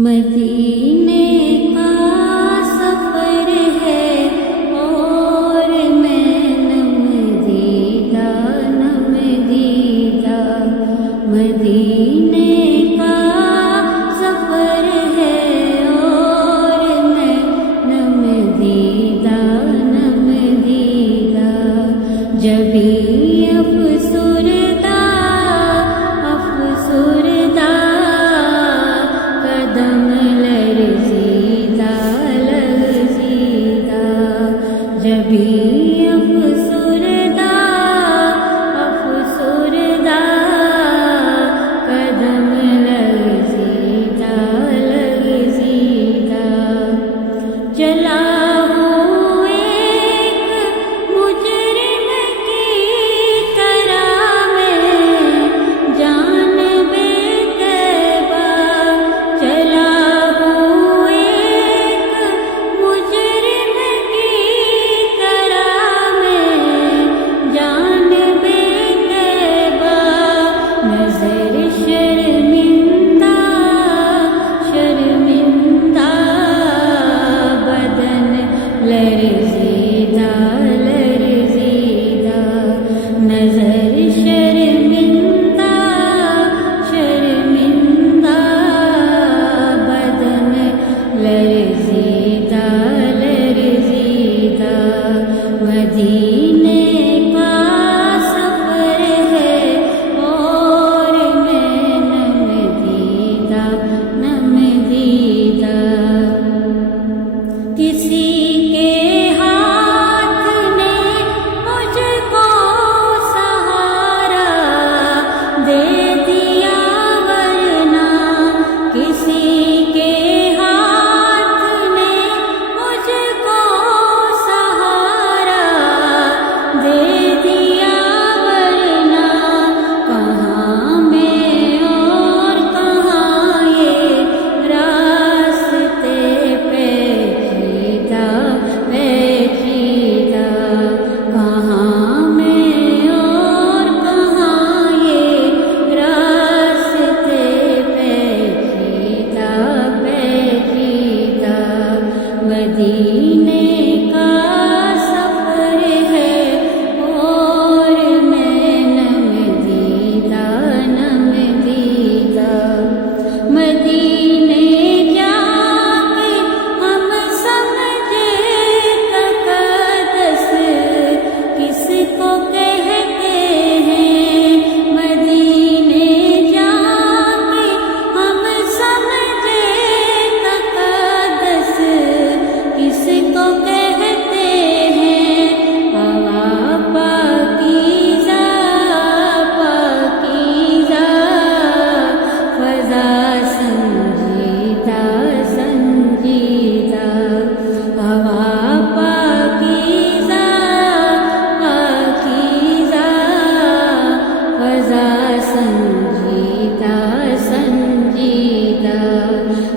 مدینے کا سفر ہے اور میں نمدیدہ مدینے کا سفر ہے اور میں نمدیدہ جبھی افسردہ قدم لرزیدہ جبھی افسردہ قدم لرزیدہ چلا مدینے کا سفر ہے اور میں نمدیدہ کسی کے ہاتھ نے مجھ کو سہارا دے دیا ورنہ کسی کے مدینے کا سفر ہے اور میں نمدیدہ مدینے جا کے ہم سمجھے تقدس کس کو کہتے ہیں مدینے جا کے ہم سمجھے تقدس کس کو کہتے ہیں ہوا پاکیزہ فضا سنجیدہ ہوا پاکیزہ فضا سنجیدہ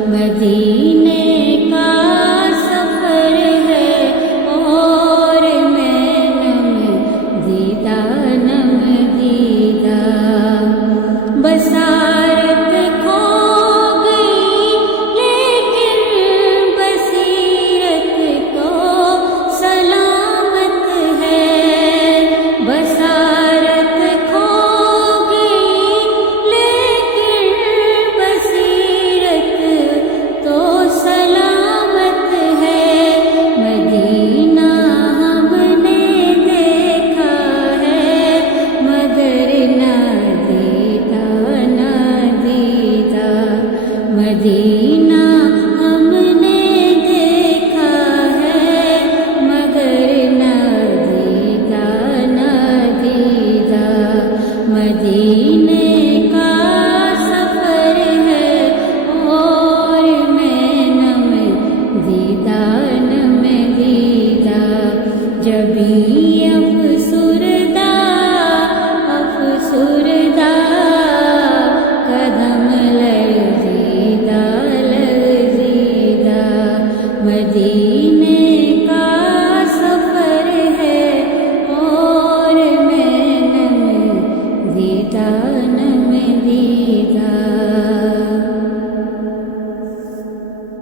مدینے کا سفر ہے اور میں نمدیدہ بصارت کھو گئی لیکن بصیرت تو سلامت ہے بصارت کھو گئی لیکن بصیرت تو سلامت ہے مدینہ ہم نے دیکھا ہے مگر نہ دیدہ مدینہ